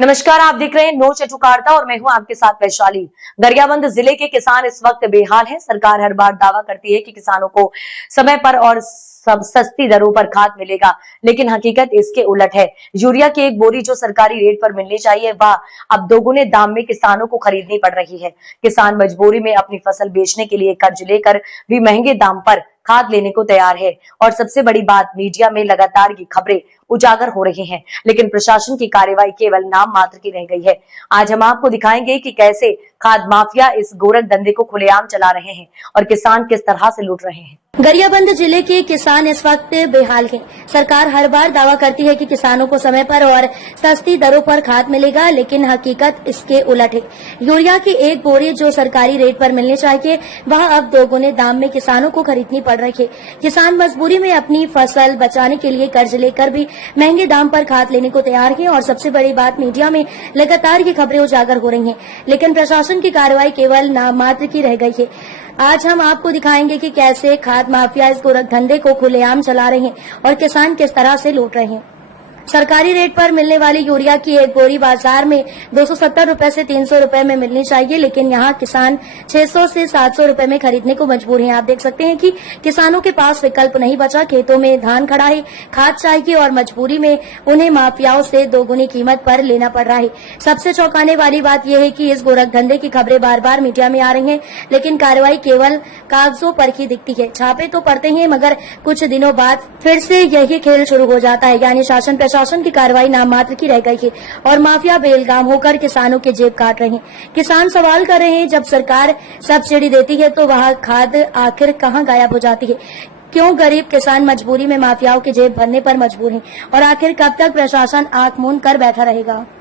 नमस्कार, आप देख रहे हैं नो चटुकारिता और मैं हूं आपके साथ वैशाली। गरियाबंद जिले के किसान इस वक्त बेहाल हैं। सरकार हर बार दावा करती है कि किसानों को समय पर और सब सस्ती दरों पर खाद मिलेगा, लेकिन हकीकत इसके उलट है। यूरिया की एक बोरी जो सरकारी रेट पर मिलनी चाहिए, वह अब दोगुने दाम में किसानों को खरीदनी पड़ रही है। किसान मजबूरी में अपनी फसल बेचने के लिए कर्ज लेकर भी महंगे दाम पर खाद लेने को तैयार है। और सबसे बड़ी बात, मीडिया में लगातार ये खबरें उजागर हो रही हैं, लेकिन प्रशासन की कार्रवाई केवल नाम मात्र की रह गई है। आज हम आपको दिखाएंगे कि कैसे खाद माफिया इस गोरख धंधे को खुलेआम चला रहे हैं और किसान किस तरह से लूट रहे हैं। गरियाबंद जिले के किसान इस वक्त बेहाल हैं। सरकार हर बार दावा करती है कि किसानों को समय पर और सस्ती दरों पर खाद मिलेगा, लेकिन हकीकत इसके उलट है। यूरिया की एक बोरी जो सरकारी रेट पर मिलनी चाहिए, वह अब दोगुने दाम में किसानों को खरीदनी पड़ रही है। किसान मजबूरी में अपनी फसल बचाने के लिए कर्ज लेकर भी महंगे दाम पर खाद लेने को तैयार है। और सबसे बड़ी बात, मीडिया में लगातार ये खबरें उजागर हो रही हैं, लेकिन प्रशासन की कार्रवाई केवल नाम मात्र की रह गई है। आज हम आपको दिखाएंगे कि कैसे खाद माफिया इस गोरख धंधे को खुलेआम चला रहे हैं और किसान किस तरह से लूट रहे हैं। सरकारी रेट पर मिलने वाली यूरिया की एक बोरी बाजार में 270 रुपए से 300 रुपए में मिलनी चाहिए, लेकिन यहाँ किसान 600 से 700 रुपए में खरीदने को मजबूर हैं। आप देख सकते हैं कि किसानों के पास विकल्प नहीं बचा। खेतों में धान खड़ा है, खाद चाहिए और मजबूरी में उन्हें माफियाओं से दोगुनी कीमत पर लेना पड़ रहा है। सबसे चौंकाने वाली बात यह है कि इस गोरख धंधे की खबरें बार बार मीडिया में आ रही हैं, लेकिन कार्रवाई केवल कागजों पर ही दिखती है। छापे तो पड़ते हैं, मगर कुछ दिनों बाद फिर से यही खेल शुरू हो जाता है, यानी शासन की कार्रवाई नाम मात्र की रह गई है और माफिया बेलगाम होकर किसानों के जेब काट रहे हैं। किसान सवाल कर रहे हैं, जब सरकार सब्सिडी देती है तो वह खाद आखिर कहां गायब हो जाती है? क्यों गरीब किसान मजबूरी में माफियाओं के जेब भरने पर मजबूर हैं? और आखिर कब तक प्रशासन आंख मूंद कर बैठा रहेगा?